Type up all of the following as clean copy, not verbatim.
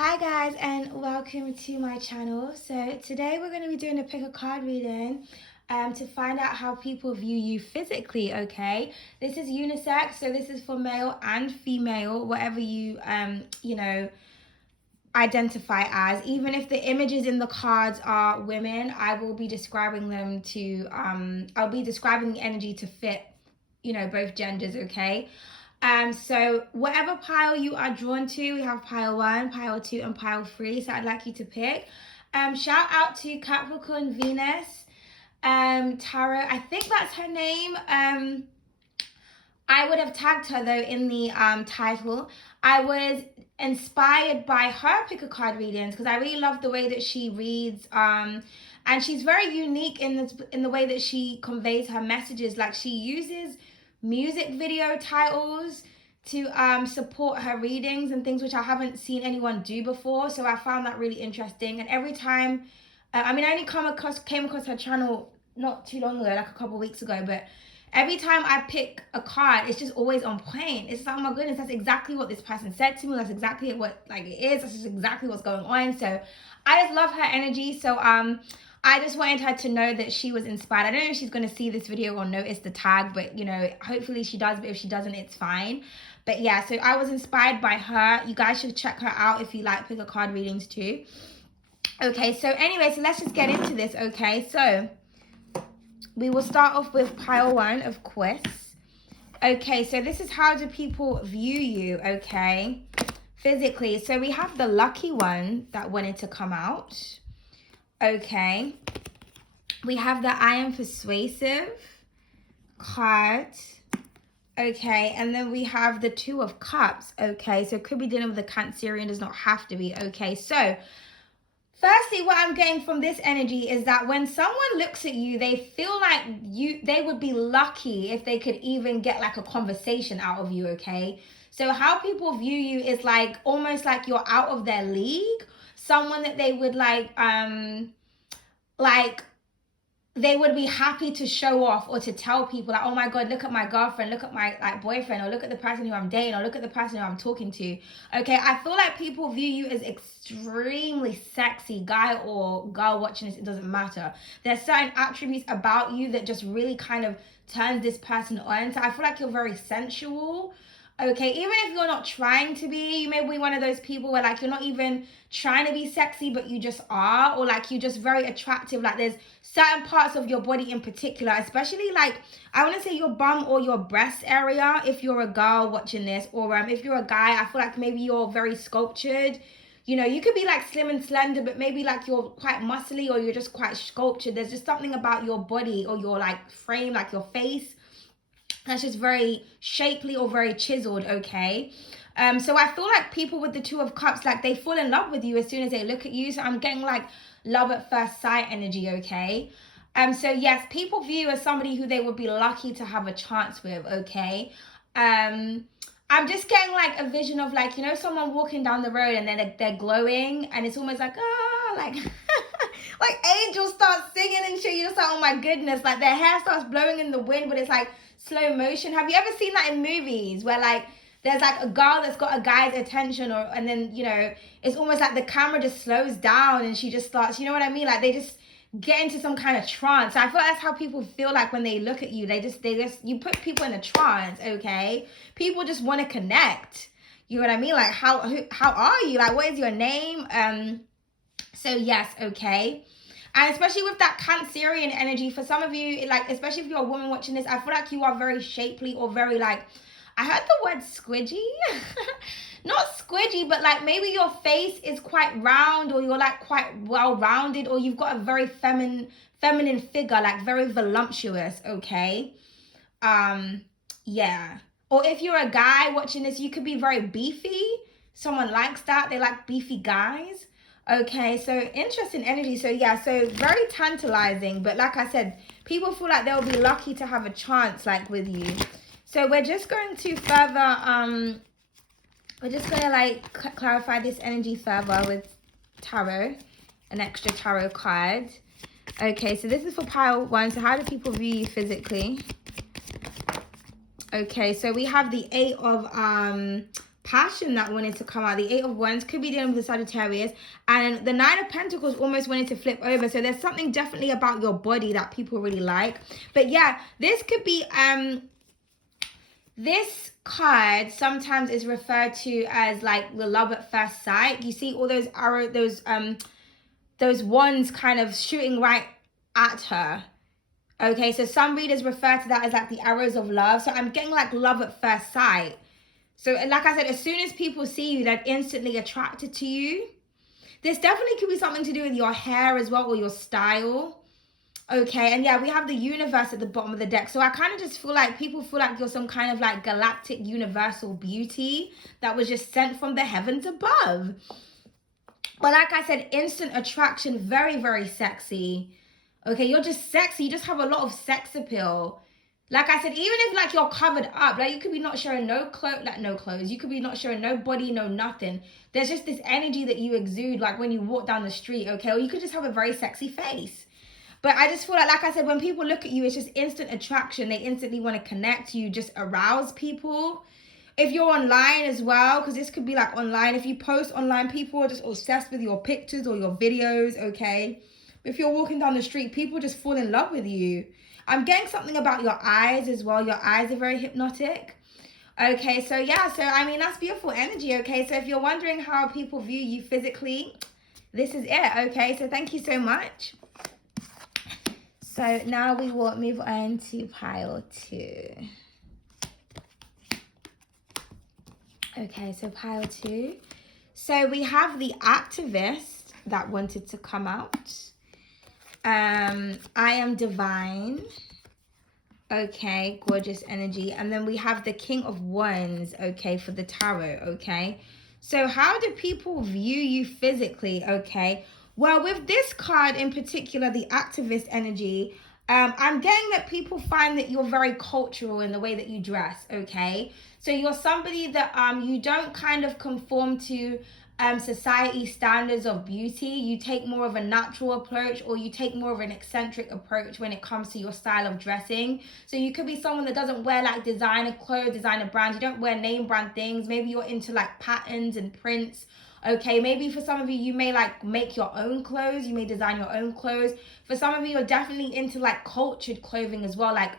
Hi guys and welcome to my channel. So today we're going to be doing a pick a card reading to find out how people view you physically, okay? This is unisex, so this is for male and female, whatever you identify as. Even if the images in the cards are women, I will be describing them to I'll be describing the energy to fit, both genders, okay? So whatever pile you are drawn to, we have pile 1, pile 2, and pile 3. So I'd like you to pick. Shout out to Capricorn Venus, Tarot. I think that's her name. I would have tagged her though in the title. I was inspired by her pick a card readings because I really love the way that she reads. And she's very unique in the way that she conveys her messages. Like, she uses music video titles to support her readings and things, which I haven't seen anyone do before. So I found that really interesting. And every time, I only came across her channel not too long ago, like a couple weeks ago, but every time I pick a card, it's just always on point. It's like, oh my goodness, that's exactly what this person said to me. That's exactly what it is. That's just exactly what's going on. So I just love her energy. So I just wanted her to know that she was inspired. I don't know if she's going to see this video or notice the tag, but hopefully she does. But if she doesn't, it's fine. But yeah, so I was inspired by her. You guys should check her out if you like pick a card readings too. Okay, so anyway, so let's just get into this, okay? So we will start off with pile 1, of course. Okay, so this is how do people view you, okay? Physically. So we have the lucky one that wanted to come out. Okay. We have the I am persuasive card. Okay, and then we have the 2 of cups. Okay, so it could be dealing with a Cancerian, does not have to be. Okay, so firstly, what I'm getting from this energy is that when someone looks at you, they feel like they would be lucky if they could even get like a conversation out of you, okay? So how people view you is like almost like you're out of their league. Someone that they would like they would be happy to show off or to tell people like, oh my God, look at my girlfriend, look at my boyfriend, or look at the person who I'm dating, or look at the person who I'm talking to. Okay, I feel like people view you as extremely sexy, guy or girl watching this, it doesn't matter. There's certain attributes about you that just really kind of turns this person on. So I feel like you're very sensual. Okay, even if you're not trying to be, you may be one of those people where like you're not even trying to be sexy, but you just are, or like you're just very attractive. Like there's certain parts of your body in particular, especially like I want to say your bum or your breast area if you're a girl watching this, or if you're a guy, I feel like maybe you're very sculptured. You could be like slim and slender, but maybe like you're quite muscly or you're just quite sculptured. There's just something about your body or your like frame, like your face, that's just very shapely or very chiseled, okay? So I feel like people with the 2 of cups, like they fall in love with you as soon as they look at you. So I'm getting like love at first sight energy, okay? So yes, people view you as somebody who they would be lucky to have a chance with, okay? I'm just getting like a vision of like, someone walking down the road and then they're glowing and it's almost like, like like angels start singing and shit. You're just like, oh my goodness, like their hair starts blowing in the wind, but it's like slow motion. Have you ever seen that in movies where like there's like a girl that's got a guy's attention, and then it's almost like the camera just slows down and she just starts, you know what I mean? Like they just get into some kind of trance. So I feel like that's how people feel like when they look at you. They just you put people in a trance, okay? People just want to connect. You know what I mean? Like how are you? Like what is your name? So yes, okay. And especially with that Cancerian energy, for some of you, like, especially if you're a woman watching this, I feel like you are very shapely or very like, I heard the word squidgy. Not squidgy, but like maybe your face is quite round, or you're like quite well-rounded, or you've got a very feminine figure, like very voluptuous, okay? Yeah. Or if you're a guy watching this, you could be very beefy. Someone likes that. They like beefy guys. Okay, so interesting energy. So yeah, so very tantalizing, but like I said, people feel like they'll be lucky to have a chance like with you. So we're just going to further we're just going to like clarify this energy further with tarot, an extra tarot card. Okay, so this is for pile 1. So how do people view you physically? Okay, so we have the 8 of passion that wanted to come out. The Eight of Wands could be dealing with the Sagittarius, and the Nine of Pentacles almost wanted to flip over. So there's something definitely about your body that people really like. But yeah, this could be this card sometimes is referred to as like the love at first sight. You see all those those wands kind of shooting right at her. Okay, so some readers refer to that as like the arrows of love. So I'm getting like love at first sight. So like I said, as soon as people see you, they're instantly attracted to you. This definitely could be something to do with your hair as well, or your style. Okay, and yeah, we have the universe at the bottom of the deck. So I kind of just feel like people feel like you're some kind of like galactic universal beauty that was just sent from the heavens above. But like I said, instant attraction, very, very sexy. Okay, you're just sexy. You just have a lot of sex appeal. Like I said, even if like you're covered up, like you could be not showing no clothes. You could be not showing no body, no nothing. There's just this energy that you exude like when you walk down the street, okay? Or you could just have a very sexy face. But I just feel like I said, when people look at you, it's just instant attraction. They instantly want to connect. You just arouse people. If you're online as well, because this could be like online. If you post online, people are just obsessed with your pictures or your videos, okay? If you're walking down the street, people just fall in love with you. I'm getting something about your eyes as well. Your eyes are very hypnotic. Okay, so yeah, so I mean, that's beautiful energy, okay? So if you're wondering how people view you physically, this is it, okay? So thank you so much. So now we will move on to pile 2. Okay, so pile 2. So we have the activist that wanted to come out. I am divine. Okay, gorgeous energy. And then we have the King of Wands, okay, for the tarot, okay? So how do people view you physically, okay? Well, with this card in particular, the activist energy, I'm getting that people find that you're very cultural in the way that you dress, okay? So you're somebody that you don't kind of conform to society standards of beauty. You take more of a natural approach, or you take more of an eccentric approach when it comes to your style of dressing. So you could be someone that doesn't wear like designer clothes, designer brands. You don't wear name brand things. Maybe you're into like patterns and prints. Okay, maybe for some of you, you may like make your own clothes. You may design your own clothes. For some of you, you're definitely into like cultured clothing as well, like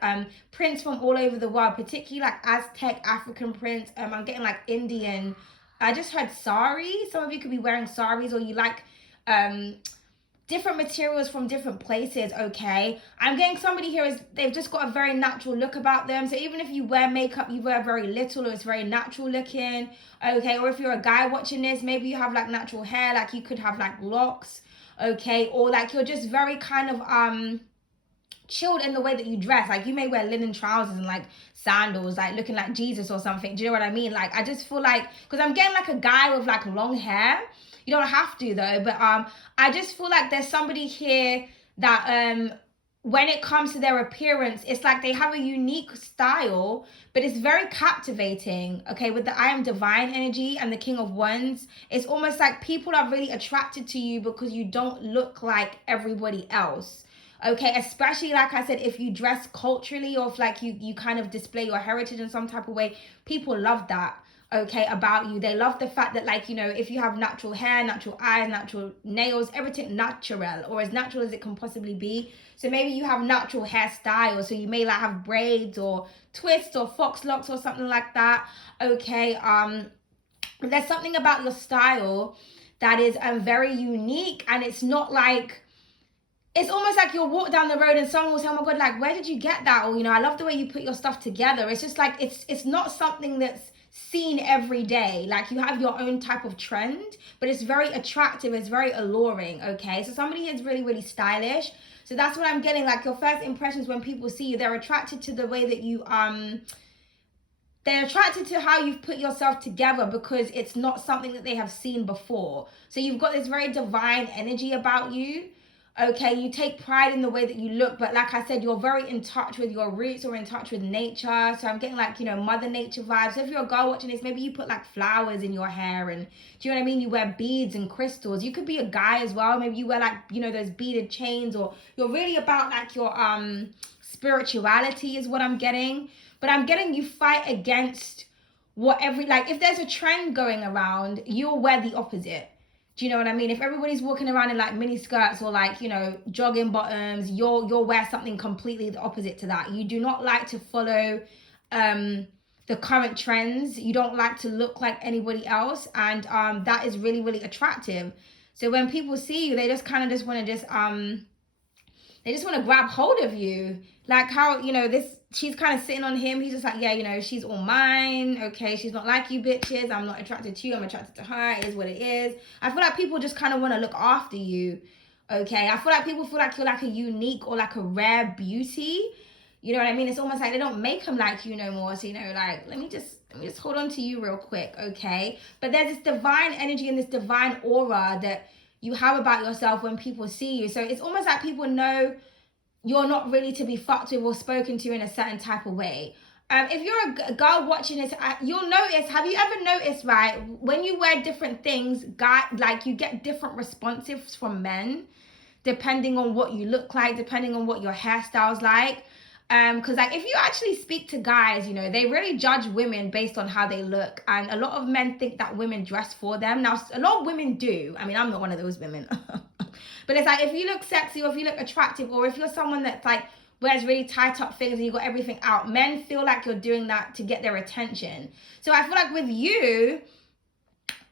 prints from all over the world, particularly like Aztec, African prints. I'm getting like Indian. I just heard sari. Some of you could be wearing saris, or you like different materials from different places, okay? I'm getting somebody here is they've just got a very natural look about them. So even if you wear makeup, you wear very little, or it's very natural looking, okay? Or if you're a guy watching this, maybe you have like natural hair, like you could have like locks, okay? Or like you're just very kind of chilled in the way that you dress. Like you may wear linen trousers and like sandals, like looking like Jesus or something. Do you know what I mean? Like I just feel like, because I'm getting like a guy with like long hair. You don't have to though, but I just feel like there's somebody here that when it comes to their appearance, it's like they have a unique style, but it's very captivating. Okay, with the I am divine energy and the King of Wands, it's almost like people are really attracted to you because you don't look like everybody else. Okay, especially like I said, if you dress culturally, or if like you kind of display your heritage in some type of way, people love that, okay, about you. They love the fact that, like, you know, if you have natural hair, natural eyes, natural nails, everything natural, or as natural as it can possibly be. So maybe you have natural hairstyle, so you may like have braids or twists or fox locks or something like that, okay? There's something about your style that is very unique, and it's not like, it's almost like you'll walk down the road and someone will say, oh my God, like, where did you get that? Or, you know, I love the way you put your stuff together. It's just like, it's not something that's seen every day. Like you have your own type of trend, but it's very attractive. It's very alluring, okay? So somebody is really, really stylish. So that's what I'm getting. Like your first impressions when people see you, they're attracted to the way that you, they're attracted to how you've put yourself together, because it's not something that they have seen before. So you've got this very divine energy about you. Okay, you take pride in the way that you look, but like I said, you're very in touch with your roots, or in touch with nature. So I'm getting like, you know, Mother Nature vibes. So if you're a girl watching this, maybe you put like flowers in your hair, and do you know what I mean? You wear beads and crystals. You could be a guy as well. Maybe you wear like, you know, those beaded chains, or you're really about like your spirituality is what I'm getting. But I'm getting you fight against if there's a trend going around, you'll wear the opposite. Do you know what I mean? If everybody's walking around in like mini skirts or like, jogging bottoms, you'll wear something completely the opposite to that. You do not like to follow the current trends. You don't like to look like anybody else, and that is really, really attractive. So when people see you, they just kind of want to grab hold of you. Like how, she's kind of sitting on him. He's just like, yeah, she's all mine. Okay, she's not like you bitches. I'm not attracted to you. I'm attracted to her. It is what it is. I feel like people just kind of want to look after you. Okay, I feel like people feel like you're like a unique or like a rare beauty. You know what I mean? It's almost like they don't make them like you no more. So, like, let me just hold on to you real quick, okay? But there's this divine energy and this divine aura that you have about yourself when people see you. So it's almost like people know you're not really to be fucked with or spoken to in a certain type of way. If you're a girl watching this, you'll notice, have you ever noticed, right, when you wear different things, you get different responses from men, depending on what you look like, depending on what your hairstyle's like. Because if you actually speak to guys, they really judge women based on how they look. And a lot of men think that women dress for them. Now, a lot of women do. I mean, I'm not one of those women. But it's like, if you look sexy or if you look attractive or if you're someone that's like wears really tight up things and you got everything out, men feel like you're doing that to get their attention. So I feel like with you,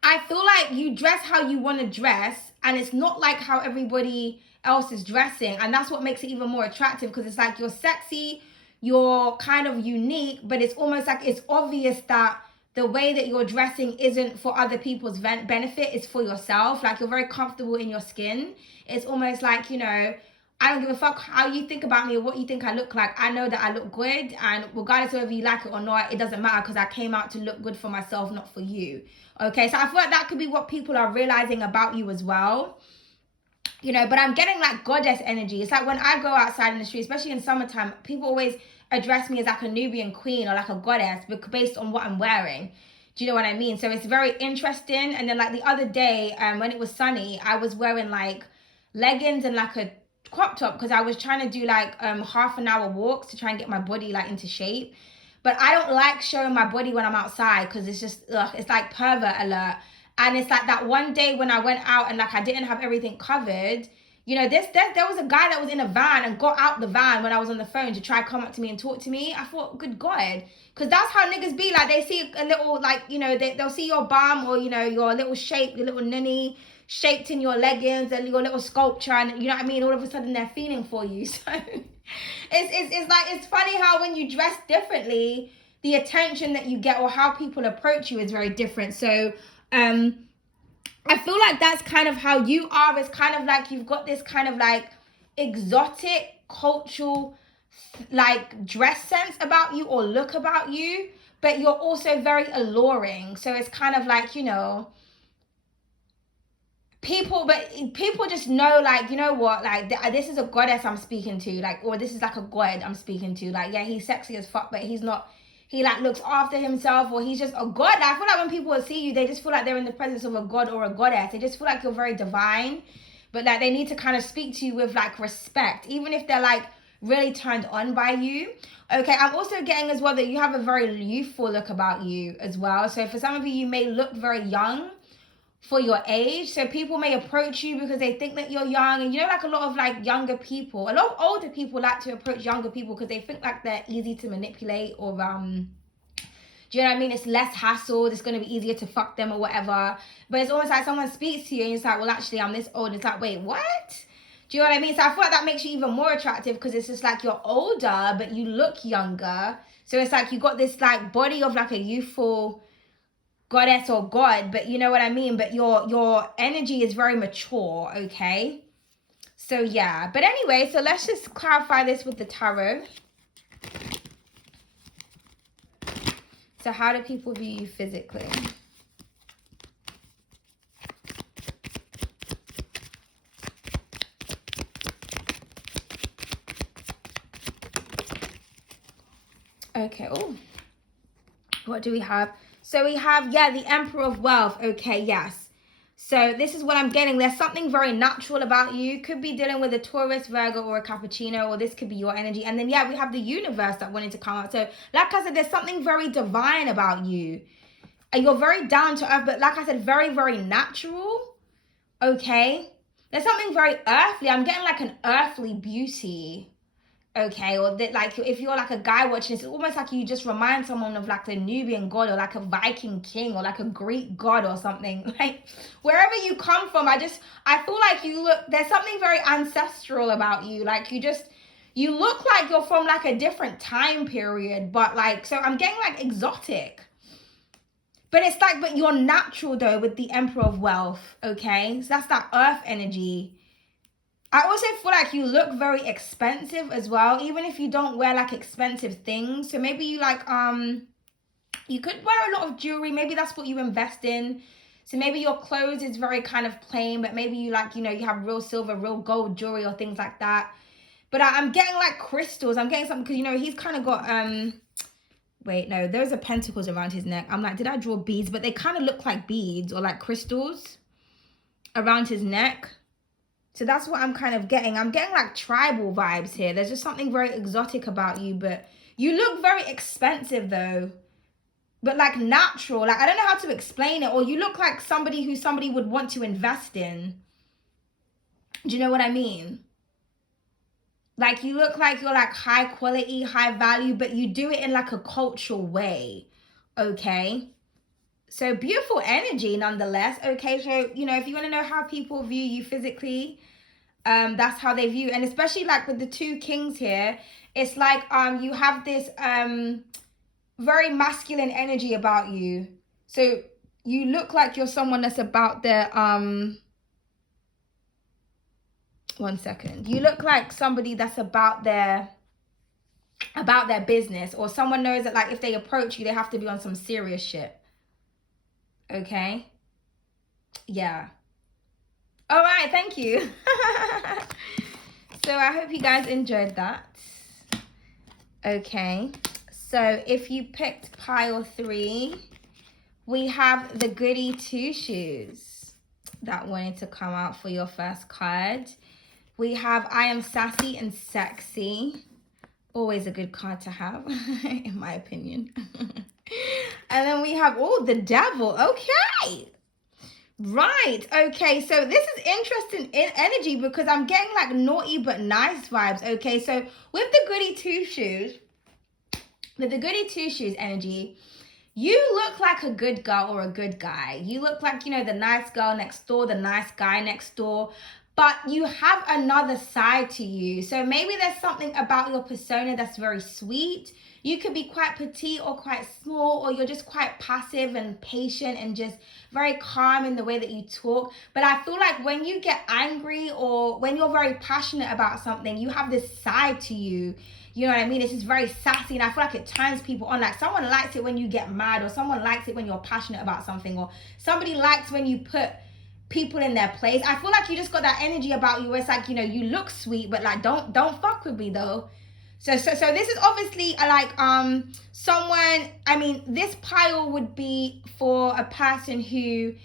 I feel like you dress how you want to dress, and it's not like how everybody else is dressing, and that's what makes it even more attractive, because it's like you're sexy, you're kind of unique, but it's almost like it's obvious that the way that you're dressing isn't for other people's benefit, it's for yourself. Like, you're very comfortable in your skin. It's almost like, I don't give a fuck how you think about me or what you think I look like. I know that I look good, and regardless of whether you like it or not, it doesn't matter, because I came out to look good for myself, not for you. Okay, so I feel like that could be what people are realizing about you as well. But I'm getting like goddess energy. It's like when I go outside in the street, especially in summertime, people always address me as like a Nubian queen or like a goddess based on what I'm wearing. Do you know what I mean? So it's very interesting. And then like the other day, when it was sunny, I was wearing like leggings and like a crop top, because I was trying to do like half an hour walks to try and get my body like into shape. But I don't like showing my body when I'm outside, because it's just, it's like pervert alert. And it's like that one day when I went out and like I didn't have everything covered. There was a guy that was in a van and got out the van when I was on the phone to try come up to me and talk to me. I thought, good God. Because that's how niggas be. Like, they see a little, like, they'll see your bum or, your little shape, your little nunny shaped in your leggings and your little sculpture. And, you know what I mean? All of a sudden, they're feeling for you. So it's funny how when you dress differently, the attention that you get or how people approach you is very different. So, I feel like that's kind of how you are. It's kind of like you've got this kind of like exotic cultural like dress sense about you or look about you, but you're also very alluring. So it's kind of like, people just know, like, what, like, this is a goddess I'm speaking to, like, or this is like a god I'm speaking to. Like, yeah, he's sexy as fuck, but he's not. He like looks after himself, or he's just a god. I feel like when people see you, they just feel like they're in the presence of a god or a goddess. They just feel like you're very divine, but like they need to kind of speak to you with like respect, even if they're like really turned on by you. Okay, I'm also getting as well that you have a very youthful look about you as well. So for some of you, you may look very young for your age. So people may approach you because they think that you're young. And like a lot of like younger people, a lot of older people like to approach younger people because they think like they're easy to manipulate, or do you know what I mean? It's less hassle. It's going to be easier to fuck them or whatever. But it's almost like someone speaks to you and it's like, well, actually, I'm this old. It's like, wait, what? Do you know what I mean? So I feel like that makes you even more attractive, because it's just like you're older, but you look younger. So it's like you got this like body of like a youthful goddess or god, but you know what I mean? But your energy is very mature, okay? So yeah. But anyway, so let's just clarify this with the tarot. So how do people view you physically? Okay, oh, what do we have? So we have, yeah, the Emperor of Wealth. Okay, yes. So this is what I'm getting. There's something very natural about you. Could be dealing with a Taurus, Virgo, or a Cappuccino, or this could be your energy. And then, yeah, we have the universe that wanted to come out. So like I said, there's something very divine about you. And you're very down to earth, but like I said, very, very natural. Okay? There's something very earthly. I'm getting like an earthly beauty. Okay, or that, like, if you're like a guy watching this, it's almost like you just remind someone of like a Nubian god, or like a Viking king, or like a Greek god or something. Like, wherever you come from, I feel like there's something very ancestral about you. Like, you look like you're from like a different time period, but like, so I'm getting like exotic. But it's like, but you're natural though, with the Emperor of Wealth. Okay, so that's that earth energy. I also feel like you look very expensive as well, even if you don't wear like expensive things. So maybe you like, you could wear a lot of jewelry. Maybe that's what you invest in. So maybe your clothes is very kind of plain, but maybe you like, you know, you have real silver, real gold jewelry or things like that. But I'm getting like crystals. I'm getting something because, you know, he's kind of got, wait, no, those are pentacles around his neck. I'm like, did I draw beads? But they kind of look like beads or like crystals around his neck. So that's what I'm kind of getting. I'm getting like tribal vibes here. There's just something very exotic about you, but you look very expensive though. But like natural. Like, I don't know how to explain it. Or you look like somebody who somebody would want to invest in. Do you know what I mean? Like, you look like you're like high quality, high value, but you do it in like a cultural way. Okay? So beautiful energy nonetheless. Okay, so, you know, if you want to know how people view you physically, that's how they view. And especially like with the two kings here, it's like you have this very masculine energy about you. So you look like you're someone that's about their one second. You look like somebody that's about their business, or someone knows that like if they approach you, they have to be on some serious shit. Okay? Yeah. All right, thank you. So I hope you guys enjoyed that. Okay, so if you picked pile 3, we have the goody 2-shoes that wanted to come out for your first card. We have I am sassy and sexy. Always a good card to have, in my opinion. And then we have, oh, the devil. Okay. Right. Okay. So this is interesting in energy because I'm getting like naughty but nice vibes. Okay. So with the goody 2-shoes, with the goody 2-shoes energy, you look like a good girl or a good guy. You look like, you know, the nice girl next door, the nice guy next door, but you have another side to you. So maybe there's something about your persona that's very sweet. You could be quite petite or quite small, or you're just quite passive and patient and just very calm in the way that you talk. But I feel like when you get angry or when you're very passionate about something, you have this side to you. You know what I mean? It's just very sassy, and I feel like it turns people on. Like, someone likes it when you get mad, or someone likes it when you're passionate about something, or somebody likes when you put people in their place. I feel like you just got that energy about you where it's like, you know, you look sweet, but like don't fuck with me though. So this is obviously like someone, I mean, this pile would be for a person who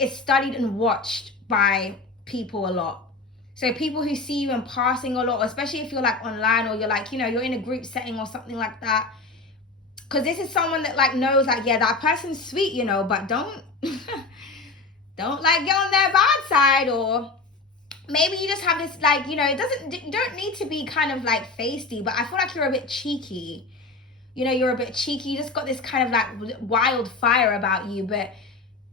is studied and watched by people a lot. So people who see you in passing a lot, especially if you're like online, or you're like, you know, you're in a group setting or something like that. Because this is someone that like knows like, yeah, that person's sweet, you know, but don't don't like get on their bad side. Or maybe you just have this like, you know, you don't need to be kind of like feisty, but I feel like you're a bit cheeky. You know, you're a bit cheeky. You just got this kind of like wild fire about you, but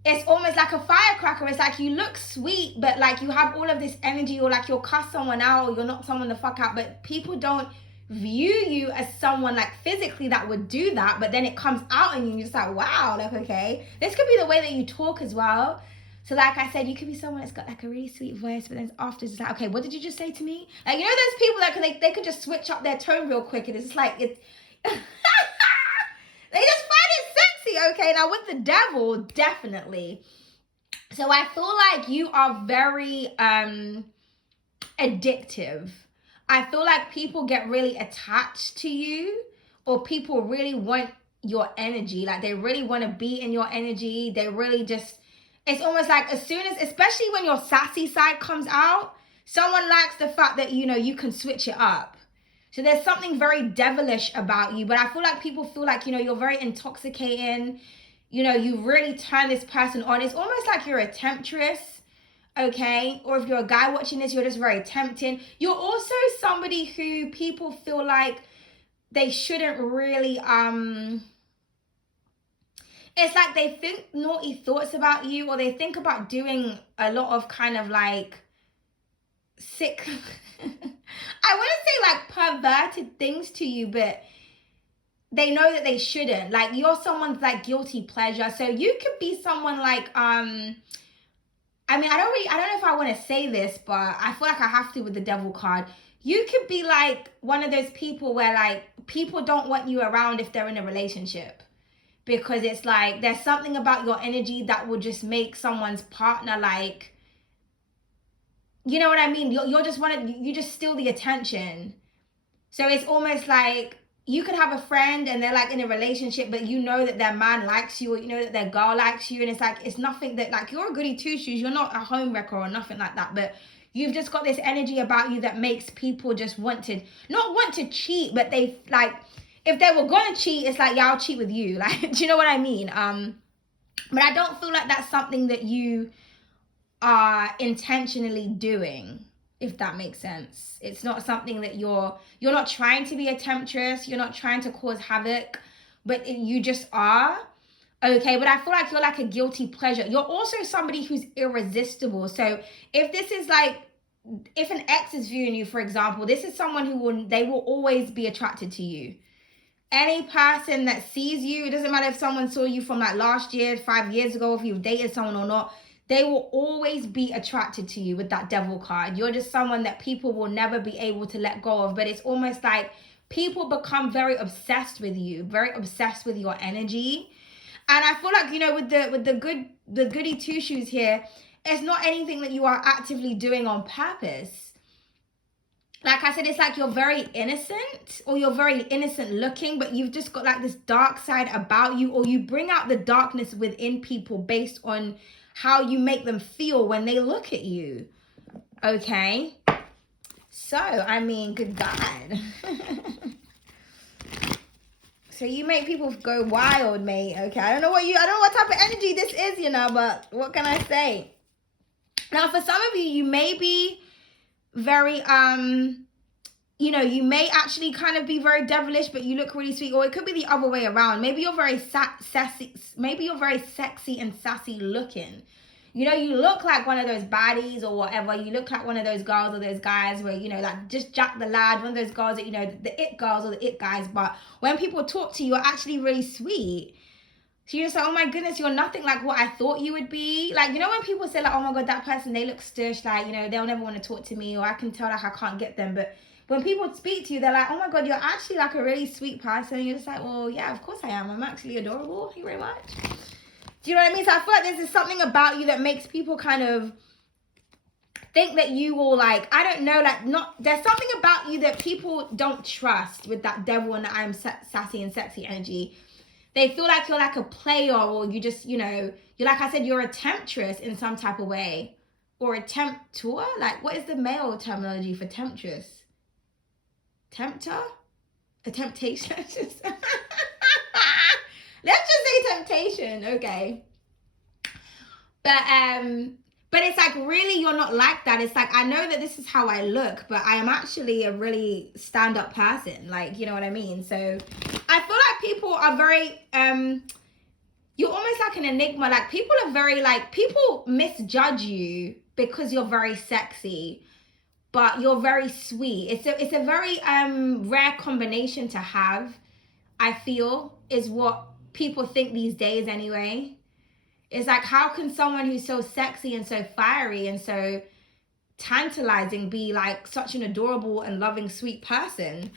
it's almost like a firecracker. It's like you look sweet, but like you have all of this energy, or like you'll cuss someone out, or you'll knock someone the fuck out, but people don't view you as someone like physically that would do that, but then it comes out and you're just like, wow, like, okay. This could be the way that you talk as well. So like I said, you could be someone that's got like a really sweet voice, but then after it's like, okay, what did you just say to me? Like, you know, there's people that they could just switch up their tone real quick, and it's just like, it they just find it sexy. Okay, now with the devil, definitely. So I feel like you are very addictive. I feel like people get really attached to you, or people really want your energy. Like, they really want to be in your energy. They really just, it's almost like as soon as, especially when your sassy side comes out, someone likes the fact that, you know, you can switch it up. So there's something very devilish about you, but I feel like people feel like, you know, you're very intoxicating. you know, you really turn this person on. It's almost like you're a temptress, okay? Or if you're a guy watching this, you're just very tempting. You're also somebody who people feel like they shouldn't really, it's like they think naughty thoughts about you, or they think about doing a lot of kind of like sick, I wouldn't say like perverted things to you, but they know that they shouldn't. Like, you're someone's like guilty pleasure. So you could be someone like, I mean, I don't know if I want to say this, but I feel like I have to with the devil card. You could be like one of those people where like people don't want you around if they're in a relationship, because it's like there's something about your energy that will just make someone's partner like, you know what I mean? You just steal the attention. So it's almost like you could have a friend and they're like in a relationship, but you know that their man likes you, or you know that their girl likes you, and it's like, it's nothing that, like, you're a goody two shoes, you're not a home wrecker or nothing like that, but you've just got this energy about you that makes people just not want to cheat, but they like, if they were gonna cheat, it's like, yeah, I'll cheat with you. Like, do you know what I mean? But I don't feel like that's something that you are intentionally doing, if that makes sense. It's not something that you're not trying to be a temptress, you're not trying to cause havoc, but you just are. Okay, but I feel like you're like a guilty pleasure. You're also somebody who's irresistible. So if this is like, if an ex is viewing you, for example, this is someone who will always be attracted to you. Any person that sees you, it doesn't matter if someone saw you from like last year, 5 years ago, if you've dated someone or not, they will always be attracted to you with that devil card. You're just someone that people will never be able to let go of. But it's almost like people become very obsessed with you, very obsessed with your energy. And I feel like, you know, with the goody two shoes here, it's not anything that you are actively doing on purpose. Like I said, it's like you're very innocent, or you're very innocent looking, but you've just got like this dark side about you, or you bring out the darkness within people based on how you make them feel when they look at you. Okay? So, I mean, good God. So you make people go wild, mate. Okay, I don't know what type of energy this is, you know, but what can I say? Now, for some of you, you may be very, you know, you may actually kind of be very devilish, but you look really sweet. Or it could be the other way around. Maybe you're very sassy. Maybe you're very sexy and sassy looking. You know, you look like one of those baddies or whatever. You look like one of those girls or those guys where, you know, like just Jack the Lad, one of those girls that, you know, the it girls or the it guys. But when people talk to you, you're actually really sweet. So you're just like, oh my goodness, you're nothing like what I thought you would be. Like, you know, when people say like, oh my God, that person, they look stush, like, you know, they'll never want to talk to me, or I can tell like I can't get them. But when people speak to you, they're like, oh my God, you're actually like a really sweet person. And you're just like, well, yeah, of course I am. I'm actually adorable. Thank you very much. Do you know what I mean? So I feel like there's something about you that makes people kind of think that you will like, I don't know, like there's something about you that people don't trust with that devil and that I'm sassy and sexy energy. They feel like you're like a player, or you just, you know, you're like I said, you're a temptress in some type of way, or a tempter. Like, what is the male terminology for temptress? Tempter? A temptation? Let's just say temptation, okay. But it's like, really, you're not like that. It's like, I know that this is how I look, but I am actually a really stand-up person. Like, you know what I mean? So I feel like people are very, you're almost like an enigma. Like, people are very, like, people misjudge you because you're very sexy, but you're very sweet. It's a very rare combination to have, I feel, is what people think these days anyway. It's like, how can someone who's so sexy and so fiery and so tantalizing be like such an adorable and loving, sweet person?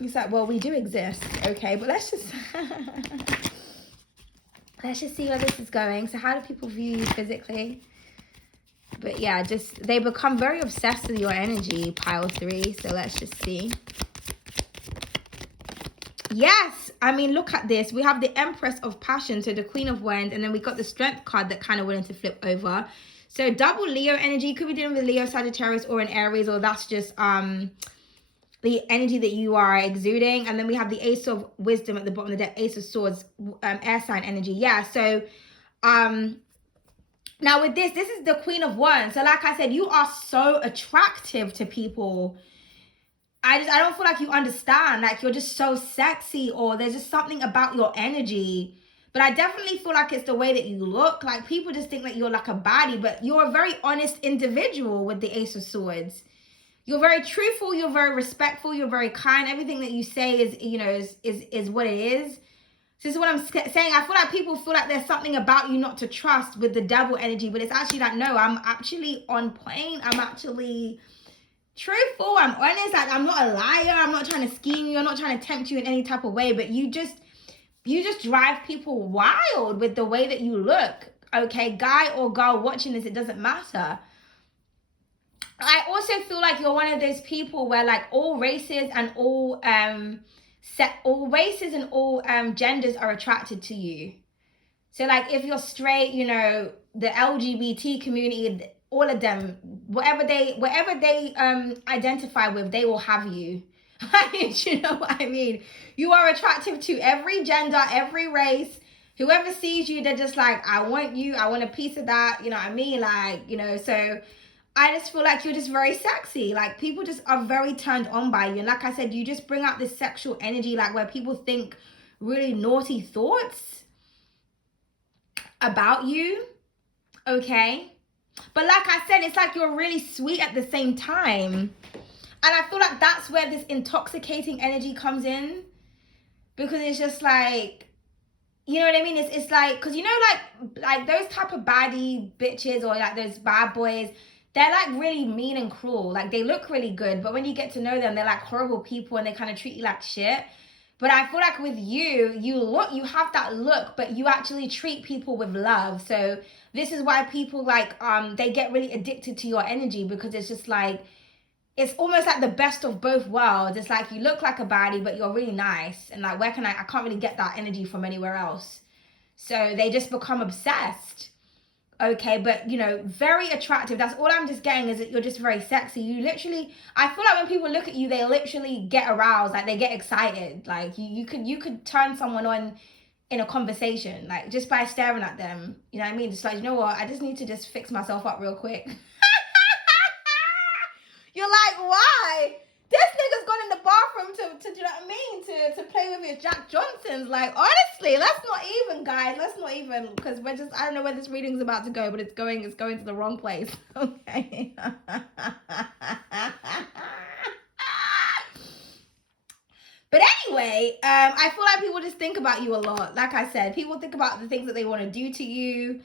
It's like, well, we do exist, okay, but let's just see where this is going. So how do people view you physically? But yeah, just they become very obsessed with your energy, pile 3. So let's just see. Yes, I mean, look at this. We have the Empress of Passion, so the Queen of Wands, and then we got the Strength card that kind of went into flip over. So double Leo energy. Could be dealing with Leo, Sagittarius, or an Aries, or that's just the energy that you are exuding. And then we have the Ace of Wisdom at the bottom of the deck, Ace of Swords, air sign energy. Yeah, so now with this is the Queen of Wands. So like I said, you are so attractive to people. I don't feel like you understand. Like, you're just so sexy, or there's just something about your energy. But I definitely feel like it's the way that you look. Like, people just think that you're like a baddie, but you're a very honest individual with the Ace of Swords. You're very truthful, you're very respectful, you're very kind. Everything that you say is, you know, is what it is. So this is what I'm saying. I feel like people feel like there's something about you not to trust with the Devil energy, but it's actually like, no, I'm actually on point. I'm actually truthful. I'm honest. Like, I'm not a liar. I'm not trying to scheme you. I'm not trying to tempt you in any type of way, but you just drive people wild with the way that you look. Okay, guy or girl watching this, it doesn't matter. I also feel like you're one of those people where, like, all races and all genders are attracted to you. So like, if you're straight, you know, the LGBT community, all of them, whatever they identify with, they will have you. You know what I mean? You are attractive to every gender, every race. Whoever sees you, they're just like, I want you, I want a piece of that, you know what I mean? Like, you know, so I just feel like you're just very sexy. Like, people just are very turned on by you. And like I said, you just bring out this sexual energy, like, where people think really naughty thoughts about you. Okay? But like I said, it's like you're really sweet at the same time. And I feel like that's where this intoxicating energy comes in. Because it's just like, you know what I mean? It's like, because, you know, like those type of baddie bitches, or like those bad boys, they're like really mean and cruel. Like, they look really good, but when you get to know them, they're like horrible people, and they kind of treat you like shit. But I feel like with you, you have that look, but you actually treat people with love. So this is why people, like, they get really addicted to your energy, because it's just like, it's almost like the best of both worlds. It's like, you look like a baddie, but you're really nice. And like, where can I can't really get that energy from anywhere else. So they just become obsessed. Okay, but, you know, very attractive. That's all I'm just getting, is that you're just very sexy. You literally, I feel like when people look at you, they literally get aroused. Like, they get excited. Like, you could turn someone on in a conversation, like, just by staring at them. You know what I mean? Just like, you know what? I just need to just fix myself up real quick. You're like, why? This nigga's gone in the bathroom to do you know what I mean? To play with his Jack Johnsons. Like, honestly, let's not even, guys. Let's not even, because we're just, I don't know where this reading's about to go, but it's going to the wrong place. Okay. But anyway, I feel like people just think about you a lot. Like I said, people think about the things that they want to do to you.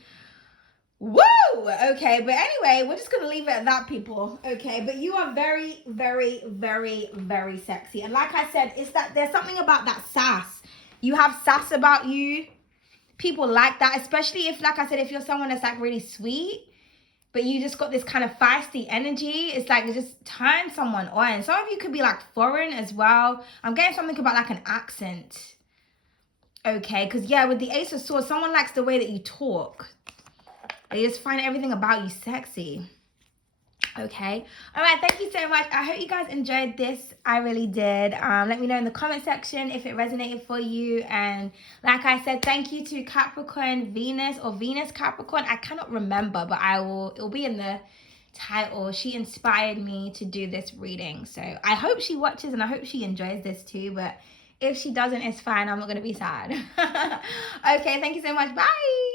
Woo! Okay, but anyway, we're just gonna leave it at that, people. Okay, but you are very, very, very, very sexy. And like I said, it's that there's something about that sass. You have sass about you. People like that, especially if, like I said, if you're someone that's like really sweet, but you just got this kind of feisty energy. It's like, it just turns someone on. Some of you could be like foreign as well. I'm getting something about like an accent. Okay, because yeah, with the Ace of Swords, someone likes the way that you talk. They just find everything about you sexy. Okay. All right. Thank you so much. I hope you guys enjoyed this. I really did. Let me know in the comment section if it resonated for you. And like I said, thank you to Capricorn Venus, or Venus Capricorn. I cannot remember, but it'll be in the title. She inspired me to do this reading. So I hope she watches, and I hope she enjoys this too. But if she doesn't, it's fine. I'm not going to be sad. Okay. Thank you so much. Bye.